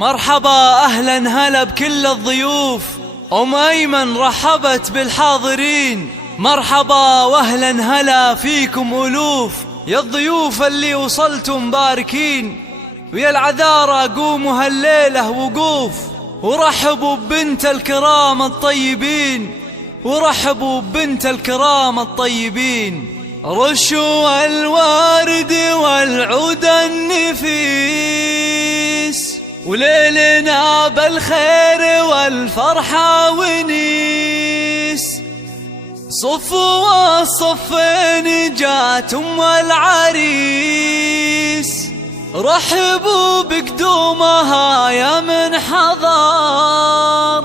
مرحبا أهلا هلا بكل الضيوف. أم أيمن رحبت بالحاضرين. مرحبا وأهلا هلا فيكم ألوف، يا الضيوف اللي وصلتم باركين، ويا العذارى قوموا هالليلة وقوف، ورحبوا ببنت الكرام الطيبين، ورحبوا ببنت الكرام الطيبين. رشوا الورد والعود النفيس، وليلنا بالخير والفرحة ونيس. صفوا والصفين جات أم العريس، رحبوا بقدومها يا من حضر،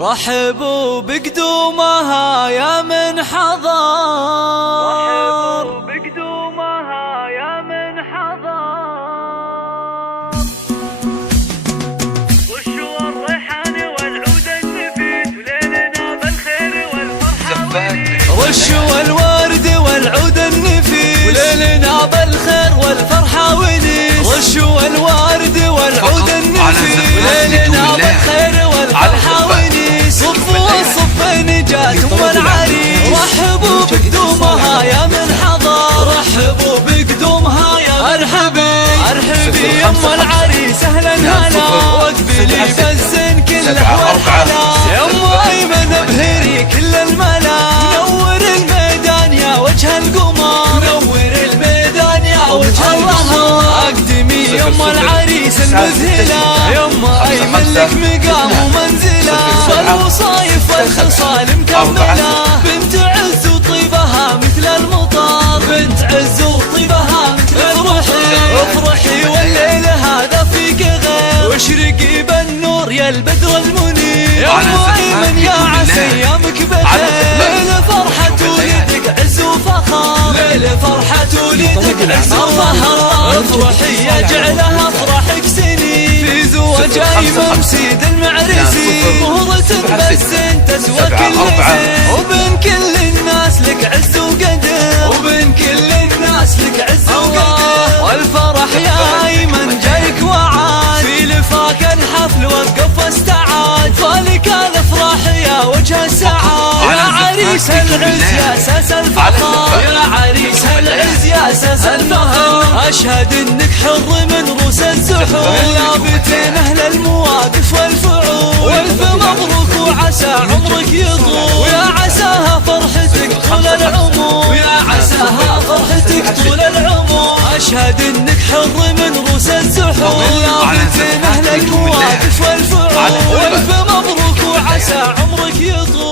رحبوا بقدومها يا من حضر، رحبوا بقدومها يا من حضر. رشوا الريحان والعود النفيس، وليلنا بالخير والفرحة ونيس. رشوا الورد والعود النفيس، وليلنا بالخير والفرحة ونيس. رشوا الورد والعود النفيس، وليلنا بالخير والفرحة ونيس. صفوا الصفين جات أم العريس، رحبوا بقدومها يا من حضر، رحبوا بقدومها يا مرحبا. ارحبي يا أم العريس أهلا هلا، واقبلي بالزين كله والحلا. يا أم أيمن ابهري كل الملا، نور الميدان يا وجه القمر، نور الميدان يا وجه القمر. اقدمي يا أم العريس المذهلة، يا أم أيمن لك مقام ومنزلة، والوصايف والخصال مكملة. بنت عز وطيبها مثل المطر، بنت عز وطيبها مثل المطر. افرحي والليل هذا فيك غير، واشرقي بالنور يا البدر المنير. يا أم أيمن يا عسى ايامك بخير، ليل فرحة ولدك عز وفخر، ليل فرحة ولدك عز وفخر. افرحي يا جعلها افرحك سنين، في زواج أيمن سيد المعرسي، مهرة بالزين تسوى كل زين. وبين كل الناس لك عز وقدر، وبين كل الناس لك عز وقدر. والفرح يا أيمن جايك وعاد، في لفاك الحفل وقف واستعاد. فالك الافراح يا وجه السعاد، يا عريس العز يا اساس الفخر، يا عريس العز يا اساس الفخر. اشهد انك حر من روس الزحور، لابتين اهل المواقف والفعول. والف مبروك وعسى عمرك يطول، ويا عساها فرحتك طول العمر، ويا عساها فرحتك طول العمر. اشهد انك حر من روس الزحور، لابتين اهل المواقف والفعول. والف مبروك وعسى عمرك يطول.